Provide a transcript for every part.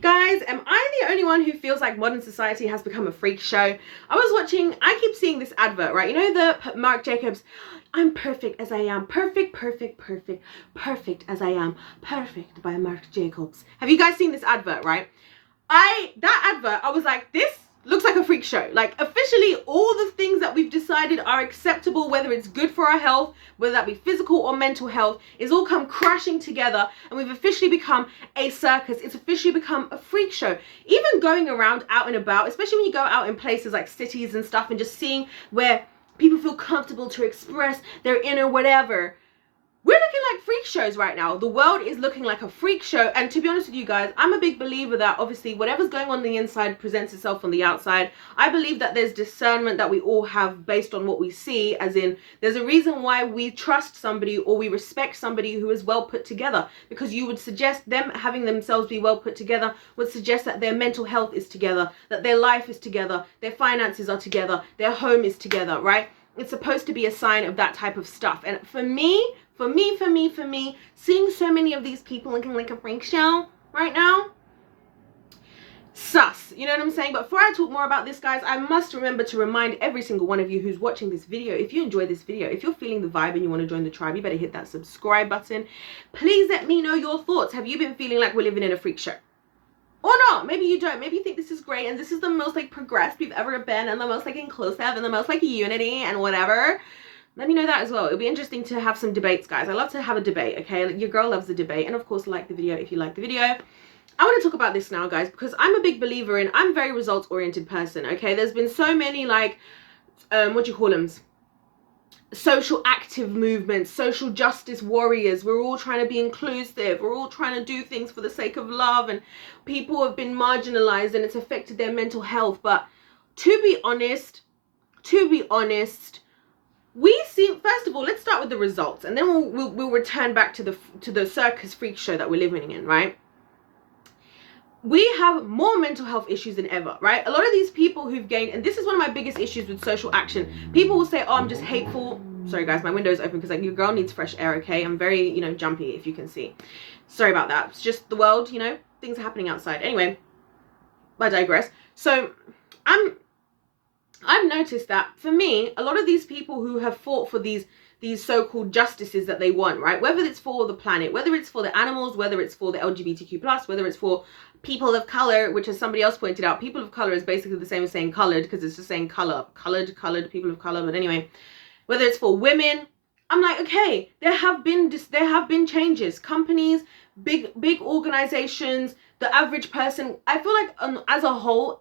Guys, am I the only one who feels like modern society has become a freak show? I keep seeing this advert, right? You know the Marc Jacobs, I'm perfect as I am. Perfect, perfect, perfect, perfect as I am. Perfect by Marc Jacobs. Have you guys seen this advert, right? That advert, I was like, this looks like a freak show. Like, officially, all the things that we've decided are acceptable, whether it's good for our health, whether that be physical or mental health, is all come crashing together, and we've officially become a circus. It's officially become a freak show. Even going around out and about, especially when you go out in places like cities and stuff, and just seeing where people feel comfortable to express their inner whatever. We're looking like freak shows right now. The world is looking like a freak show. And to be honest with you guys, I'm a big believer that obviously whatever's going on the inside presents itself on the outside. I believe that there's discernment that we all have based on what we see, as in there's a reason why we trust somebody or we respect somebody who is well put together, because you would suggest them having themselves be well put together would suggest that their mental health is together, that their life is together, their finances are together, their home is together, right? It's supposed to be a sign of that type of stuff. And for me, seeing so many of these people looking like a freak show right now, sus, you know what I'm saying? But before I talk more about this, guys, I must remember to remind every single one of you who's watching this video, if you enjoy this video, if you're feeling the vibe and you want to join the tribe, you better hit that subscribe button. Please let me know your thoughts. Have you been feeling like we're living in a freak show? Or not? Maybe you don't. Maybe you think this is great and this is the most like progressed we've ever been, and the most like inclusive, and the most like unity and whatever. Let me know that as well. It'll be interesting to have some debates, guys. I love to have a debate, okay? Your girl loves the debate. And of course, like the video if you like the video. I want to talk about this now, guys, because I'm a big believer in, I'm a very results-oriented person, okay? There's been so many, like, what do you call them? Social active movements, social justice warriors. We're all trying to be inclusive. We're all trying to do things for the sake of love. And people have been marginalized and it's affected their mental health. But to be honest, we see, first of all, let's start with the results, and then we'll return back to the circus freak show that we're living in, right? We have more mental health issues than ever, right? A lot of these people who've gained, and this is one of my biggest issues with social action, people will say, oh, I'm just hateful. Sorry guys, my window is open because like your girl needs fresh air, okay? I'm very, jumpy, if you can see. Sorry about that. It's just the world, things are happening outside. Anyway, I digress. So I've noticed that for me, a lot of these people who have fought for these so-called justices that they want, right? Whether it's for the planet, whether it's for the animals, whether it's for the LGBTQ+, whether it's for people of color, which as somebody else pointed out, people of color is basically the same as saying colored, because it's just saying color, colored, people of color. But anyway, whether it's for women, I'm like, okay, there have been changes. Companies, big organizations, the average person. I feel like as a whole,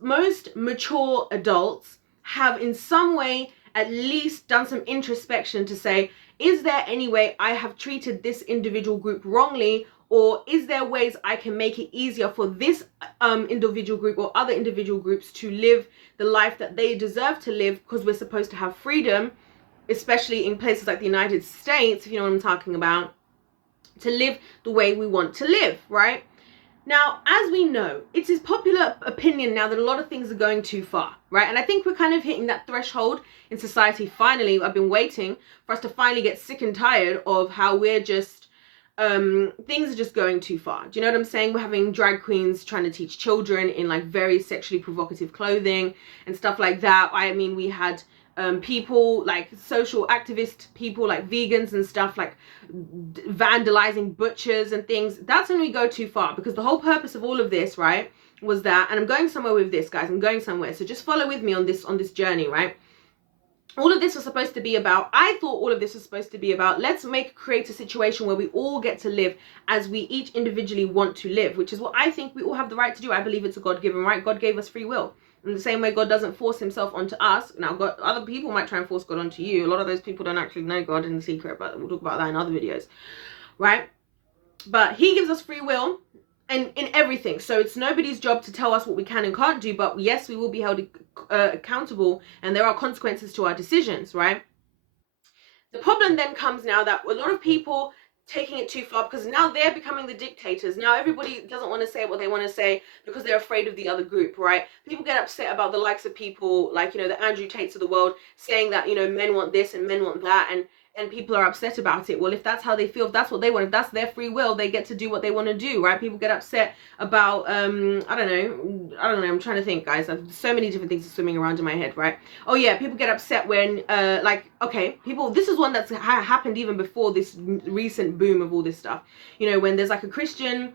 most mature adults have in some way at least done some introspection to say, is there any way I have treated this individual group wrongly, or is there ways I can make it easier for this individual group or other individual groups to live the life that they deserve to live, because we're supposed to have freedom, especially in places like the United States, if you know what I'm talking about, to live the way we want to live, right? Now, as we know, it is popular opinion now that a lot of things are going too far, right? And I think we're kind of hitting that threshold in society finally. I've been waiting for us to finally get sick and tired of how we're just, things are just going too far. Do you know what I'm saying? We're having drag queens trying to teach children in like very sexually provocative clothing and stuff like that. I mean, we had people like social activist people like vegans and stuff like vandalizing butchers and things. That's when we go too far, because the whole purpose of all of this, right, was that, and I'm going somewhere with this, guys, I'm going somewhere, so just follow with me on this journey, right? All of this was supposed to be about, I thought all of this was supposed to be about, let's create a situation where we all get to live as we each individually want to live, which is what I think we all have the right to do. I believe it's a God-given right. God gave us free will. In the same way God doesn't force himself onto us. Now, other people might try and force God onto you. A lot of those people don't actually know God in the secret, but we'll talk about that in other videos, right? But he gives us free will and in everything. So it's nobody's job to tell us what we can and can't do. But yes, we will be held accountable, and there are consequences to our decisions, right? The problem then comes now that a lot of people taking it too far, because now they're becoming the dictators. Now everybody doesn't want to say what they want to say because they're afraid of the other group, right? People get upset about the likes of people like, the Andrew Tates of the world saying that, men want this and men want that. And and people are upset about it. Well, if that's how they feel, if that's what they want, if that's their free will, they get to do what they want to do, right? People get upset about I don't know, I'm trying to think, guys. There's so many different things swimming around in my head, right? Oh yeah, people get upset when like, okay, people, this is one that's happened even before this recent boom of all this stuff, you know, when there's like a Christian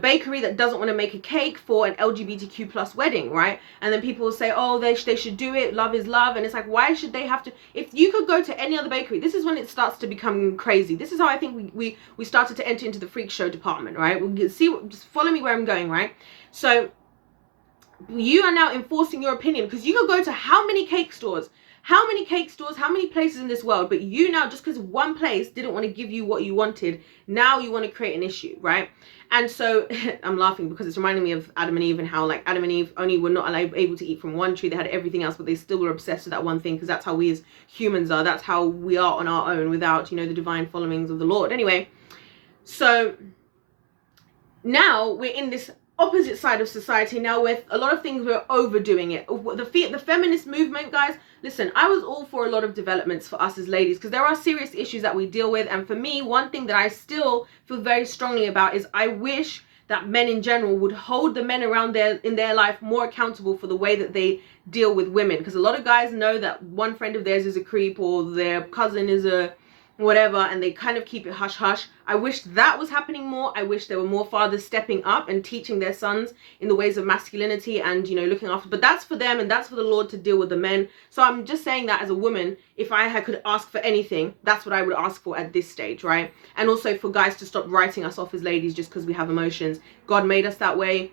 bakery that doesn't want to make a cake for an LGBTQ plus wedding, right? And then people will say, oh, they should do it, love is love. And it's like, why should they have to? If you could go to any other bakery, this is when it starts to become crazy. This is how I think we started to enter into the freak show department, right? We'll see, just follow me where I'm going, right? So you are now enforcing your opinion, because you could go to how many cake stores, how many places in this world, but you now, just because one place didn't want to give you what you wanted, now you want to create an issue, right? And so I'm laughing because it's reminding me of Adam and Eve, and how like Adam and Eve only were not able to eat from one tree. They had everything else, but they still were obsessed with that one thing, because that's how we as humans are. That's how we are on our own without, you know, the divine followings of the Lord. Anyway, so now we're in this opposite side of society now, with a lot of things we're overdoing it. The feminist movement, guys, listen, I was all for a lot of developments for us as ladies, because there are serious issues that we deal with. And for me, one thing that I still feel very strongly about is I wish that men in general would hold the men around in their life more accountable for the way that they deal with women, because a lot of guys know that one friend of theirs is a creep, or their cousin is a whatever, and they kind of keep it hush hush. I wish that was happening more. I wish there were more fathers stepping up and teaching their sons in the ways of masculinity and, you know, looking after, but that's for them, and that's for the Lord to deal with the men. So I'm just saying that as a woman, if I could ask for anything, that's what I would ask for at this stage, right? And also for guys to stop writing us off as ladies just because we have emotions. God made us that way.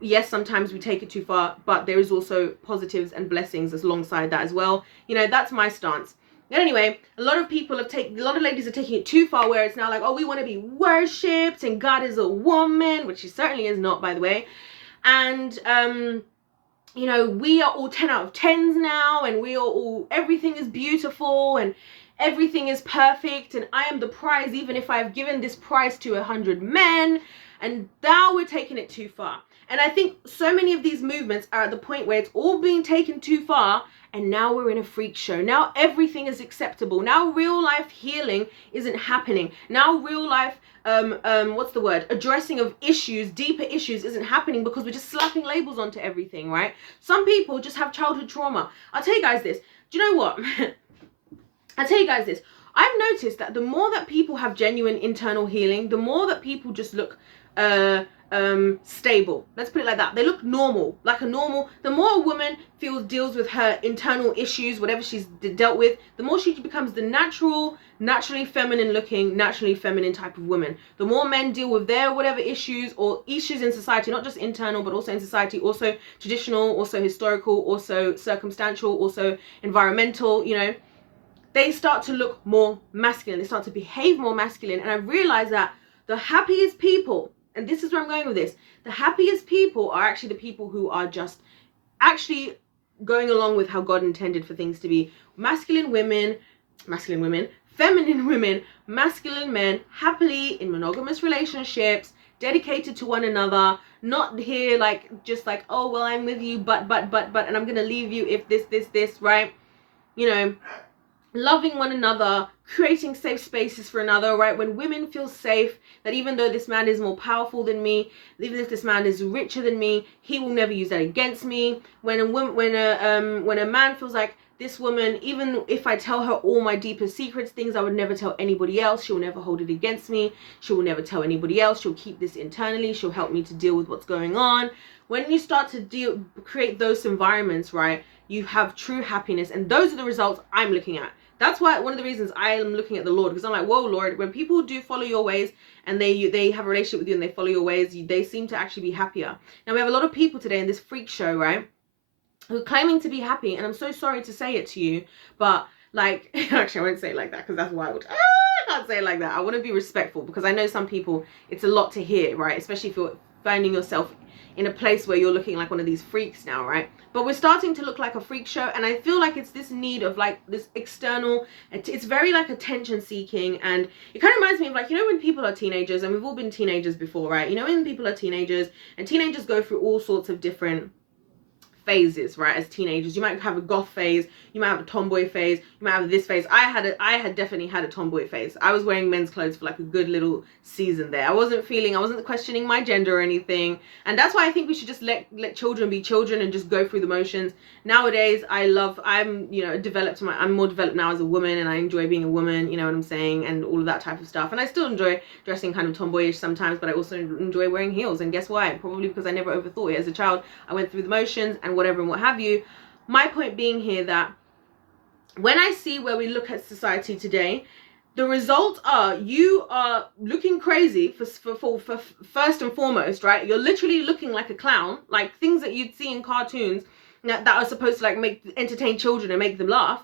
Yes, sometimes we take it too far, but there is also positives and blessings alongside that as well. You know, that's my stance. Anyway, a lot of ladies are taking it too far, where it's now like, oh, we want to be worshipped and God is a woman, which he certainly is not, by the way. And you know, we are all 10 out of 10s now, and we are all, everything is beautiful and everything is perfect, and I am the prize even if I've given this prize to 100 men. And now we're taking it too far. And I think so many of these movements are at the point where it's all being taken too far, and now we're in a freak show. Now everything is acceptable. Now real life healing isn't happening. Now real life, what's the word? Addressing of issues, deeper issues isn't happening, because we're just slapping labels onto everything, right? Some people just have childhood trauma. I'll tell you guys this. Do you know what? I'll tell you guys this. I've noticed that the more that people have genuine internal healing, the more that people just look stable. Let's put it like that. They look normal, like a normal. The more a woman deals with her internal issues, whatever she's dealt with, the more she becomes the naturally feminine looking, naturally feminine type of woman. The more men deal with their whatever issues, or issues in society, not just internal, but also in society, also traditional, also historical, also circumstantial, also environmental, you know, they start to look more masculine. They start to behave more masculine. And I've realized that the happiest people, and this is where I'm going with this, the happiest people are actually the people who are just actually going along with how God intended for things to be. Masculine women, feminine women, masculine men, happily in monogamous relationships, dedicated to one another, not here like, just like, oh, well, I'm with you, but, and I'm going to leave you if this, right? You know, loving one another, creating safe spaces for another, right? When women feel safe, that even though this man is more powerful than me, even if this man is richer than me, he will never use that against me. When a man feels like, this woman, even if I tell her all my deepest secrets, things I would never tell anybody else, she'll never hold it against me. She will never tell anybody else. She'll keep this internally. She'll help me to deal with what's going on. When you start to create those environments, right, you have true happiness. And those are the results I'm looking at. That's why one of the reasons I am looking at the Lord, because I'm like, whoa, Lord, when people do follow your ways and they have a relationship with you and they follow your ways, they seem to actually be happier. Now, we have a lot of people today in this freak show, right, who are claiming to be happy. And I'm so sorry to say it to you, but like, actually, I won't say it like that because that's wild. I can't say it like that. I want to be respectful, because I know some people, it's a lot to hear, right? Especially if you're finding yourself in a place where you're looking like one of these freaks now, right? But we're starting to look like a freak show, and I feel like it's this need of like this external, it's very like attention seeking, and it kind of reminds me of like, you know, when people are teenagers, and we've all been teenagers before, right? You know, when people are teenagers, and teenagers go through all sorts of different phases, right? As teenagers, you might have a goth phase, you might have a tomboy phase, you might have this phase. I had definitely had a tomboy phase. I was wearing men's clothes for like a good little season there. I wasn't questioning my gender or anything. And that's why I think we should just let children be children and just go through the motions. Nowadays, I'm more developed now as a woman, and I enjoy being a woman, you know what I'm saying, and all of that type of stuff. And I still enjoy dressing kind of tomboyish sometimes, but I also enjoy wearing heels. And guess why? Probably because I never overthought it. As a child, I went through the motions and whatever and what have you. My point being here that when I see where we look at society today, the results are you are looking crazy for first and foremost, right? You're literally looking like a clown, like things that you'd see in cartoons that are supposed to like entertain children and make them laugh.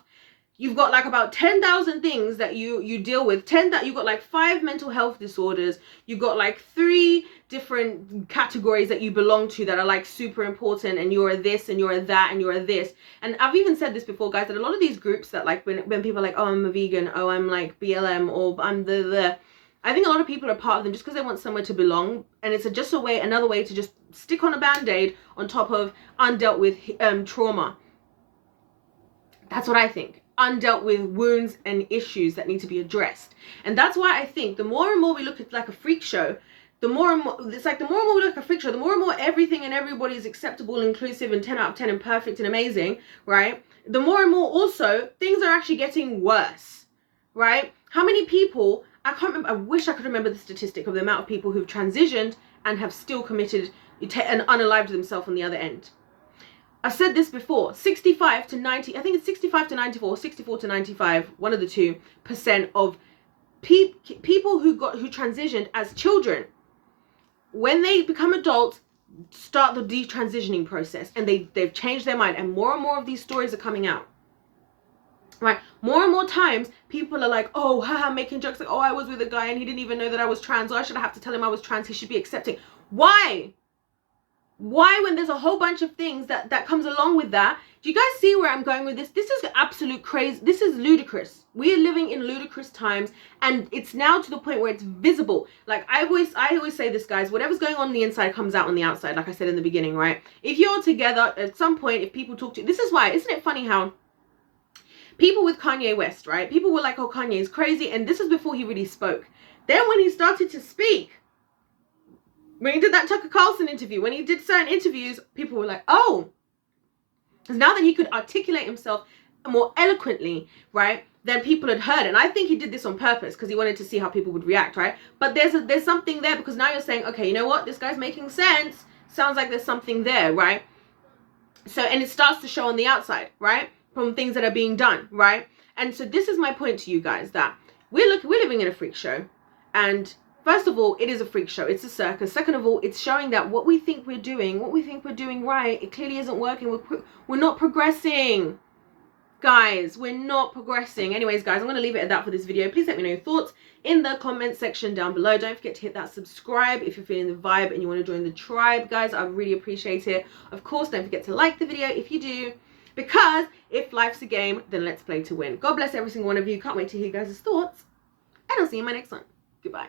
You've got like about 10,000 things that you deal with. You've got like 5 mental health disorders. You've got like 3 different categories that you belong to that are like super important, and you're a this and you're a that and you're a this. And I've even said this before, guys, that a lot of these groups that like when people are like, oh, I'm a vegan, oh, I'm like BLM, or I'm the I think a lot of people are part of them just because they want somewhere to belong, and it's just another way to just stick on a band-aid on top of undealt with trauma. That's what I think. Undealt with wounds and issues that need to be addressed. And that's why I think the more and more we look at like a freak show, the more and more we look at a freak show, the more and more everything and everybody is acceptable, inclusive, and 10 out of 10 and perfect and amazing, right? The more and more also things are actually getting worse, right? How many people, I can't remember, I wish I could remember the statistic of the amount of people who've transitioned and have still committed and unalived themselves on the other end. I've said this before, 65 to 90, I think it's 65 to 94, 64 to 95, one of the 2% of people who transitioned as children, when they become adults, start the detransitioning process, and they've changed their mind, and more of these stories are coming out. Right, more and more times people are like, oh, haha, making jokes like, oh, I was with a guy and he didn't even know that I was trans, or I should have to tell him I was trans, he should be accepting. Why, when there's a whole bunch of things that comes along with that? Do you guys see where I'm going with this? This is absolute crazy. This is ludicrous. We are living in ludicrous times, and it's now to the point where it's visible. Like I always say this, guys, whatever's going on the inside comes out on the outside, like I said in the beginning, right? If you're together, at some point, if people talk to you, this is why, isn't it funny how people with Kanye West, right? People were like, oh, Kanye is crazy, and this is before he really spoke. Then when he started to speak, when he did that Tucker Carlson interview, when he did certain interviews, people were like, oh, because now that he could articulate himself more eloquently, right, than people had heard. And I think he did this on purpose because he wanted to see how people would react, right? But there's something there, because now you're saying, okay, you know what? This guy's making sense. Sounds like there's something there, right? So, and it starts to show on the outside, right? From things that are being done, right? And so this is my point to you guys, that we're living in a freak show. And first of all, it is a freak show. It's a circus. Second of all, it's showing that what we think we're doing right, it clearly isn't working. We're not progressing. Guys, we're not progressing. Anyways, guys, I'm going to leave it at that for this video. Please let me know your thoughts in the comment section down below. Don't forget to hit that subscribe if you're feeling the vibe and you want to join the tribe, guys. I really appreciate it. Of course, don't forget to like the video if you do, because if life's a game, then let's play to win. God bless every single one of you. Can't wait to hear you guys' thoughts, and I'll see you in my next one. Goodbye.